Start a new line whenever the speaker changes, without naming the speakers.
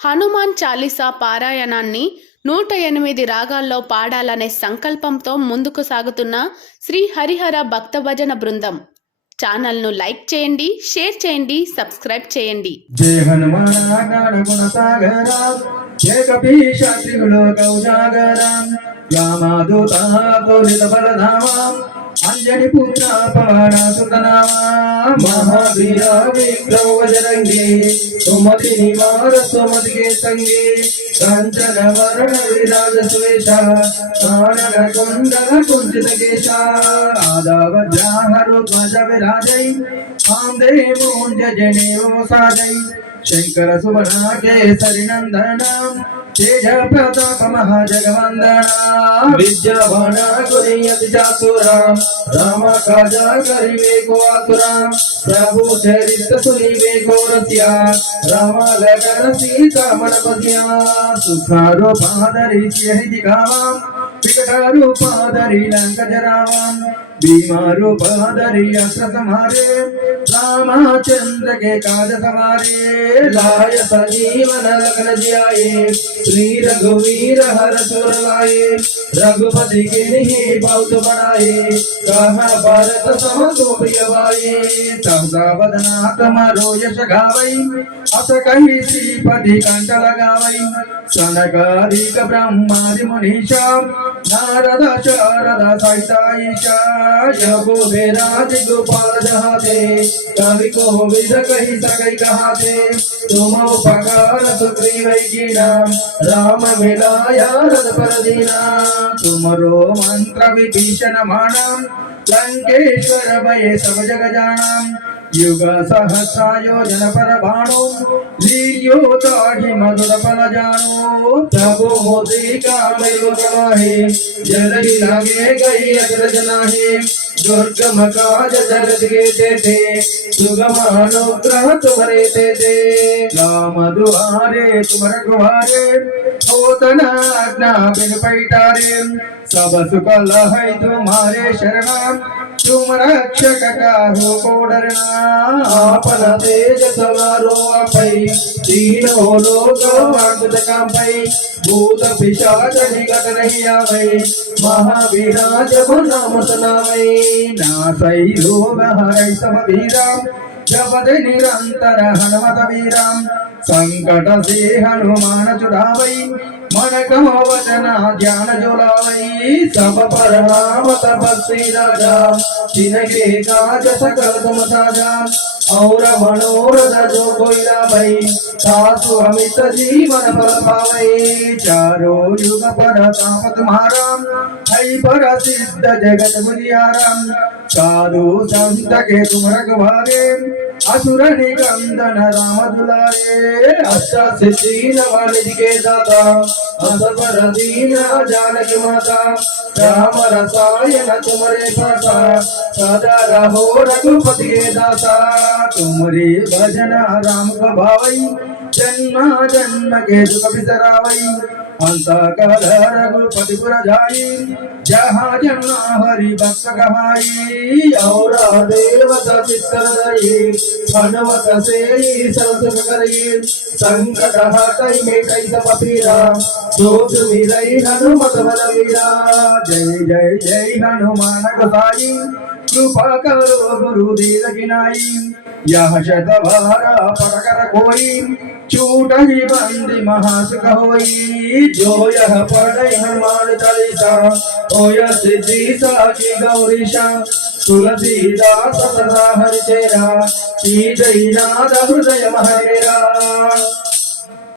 హనుమాన్ చాలీసా పారాయణాన్ని నూట ఎనిమిది రాగాల్లో పాడాలనే సంకల్పంతో ముందుకు సాగుతున్న శ్రీ హరిహర భక్త భజన బృందం. ఛానల్ను లైక్ చేయండి షేర్ చేయండి సబ్స్క్రైబ్ చేయండి.
జయ అంజని పుత్ర పాణాసుతనామా సుతనామా విక్రమ వజరంగి సుమతి నివార సుమతి కే సంగి కాంచన వరణ విరాజ సువేశ కానన కుండల కుంచిత కేశ ఆదావ జాహరు ధ్వజ విరాజై ఆందే మూంజ జనేవో సాజై శంకర సువన కేసరి నందన తేజ ప్రతాప కరివే కో ప్రభు చరిత సునివే కో రామ లగన సీతా సుఖారో పాదరి పాదరి లంక बीमारो बहादरी अस्त्र समारे रामचंद्र के काज समारे लाय सजीवन लग्न जियाए श्री रघुवीर हर सुर लाए रघुपति के नहीं बहुत बनाए कहा भारत सम तो प्रिय भाई सहसा वदना तमरो यश गावई अस कही श्रीपति कंठ लगावई सनकादिक ब्रह्मादि मुनीषा नारद शारद सहिता ईशा जगो विराज गोपाल जहाते कवि को विद कही सकई कहाते तुम उपकार सुग्रीव की नाम राम मिलाया रद पर दीना तुमरो मंत्र विभीषण मानम लंकेश्वर भय सब जग जानाम युग सहस्रायोजन पर बाणो लील्यो ताहि मधुर फल जानो प्रभु मोदी का मयो गवाहे जलधि लागे गई अग्रज దుర్గమకాజ జగద్గీతే తే సుగమానుగ్రహ తుమరే తే తే తుమర గుహారే राम दुआरे तुम रघुवारे होतन आज्ञा बिन पैटारे सब सुख लहै तुम्हारे शरण तुम रक्षक काहू को डरना आपन तेज समारो अपै तीनों लोग मार्ग कांपै भूत पिशाच निकट नहीं आवै महावीरा जब नाम सुनावै नासै रोग हरै सब वीरा जपद निरंतर हनुमत वीराम సంకట శ్రీ హనుమాన చుడావై మనక వచన ధ్యాన జులావై సభ పరమామ తపస్వి రాజా తినకే కాజ సకల సమసాజా ఔర మనోరథ జో కోయిలావై సాసు అమిత జీవన ఫలభావై చారో యుగ పర తాపత మహారాం హై పర సిద్ధ జగత మునియారాం చారు సంత కే తుమరక భారే అసురని కందన రామదులారే అష్టాశీన వాణిజికే దాత అసపర దీన జానకి మాత రామ రసాయన తుమరే పాత సదా రహో రఘుపతికే దాత తుమరే భజన రామ భావై జన్మ జన్మ కేసు కపిసరావై అంతకాల రఘుపతిపురధాయి జహా జన్మ హరి భక్త కహాయి ఔరా దేవత పిత్తరదయే భగవత సేయి సరస్వత కరయే సంకట హతై మే కైత పపీరా జోతు మిరై హనుమత బలవీరా జయ జయ జయ హనుమాన గోసాయి కృపాకరో గురుదీరగినాయి యహ శతభార పరకర కోయి చూటహి బంది మహాసుఖ హోయి జో యహ పరణై హనుమాన్ చలిత ఓయ సిద్ధి హృదయ మహేరా